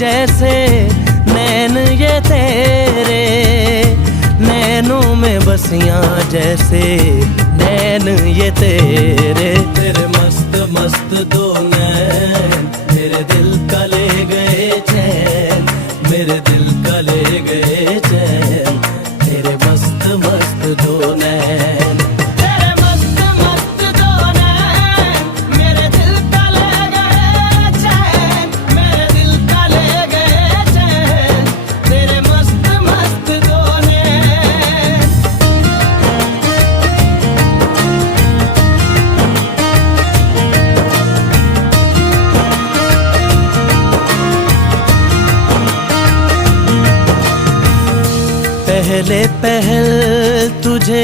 जैसे नैन ये तेरे, नैनों में बसियां जैसे नैन ये तेरे। तेरे मस्त मस्त दो नैन मेरे दिल का ले गए चैन, मेरे दिल का ले गए चैन, तेरे मस्त मस्त दो नैन। तेरे मस्त मस्त दो नैन मेरे दिल का ले गए चैन, मेरे दिल का ले गए चैन, तेरे मस्त मस्त दो नैन। पहले पहल तुझे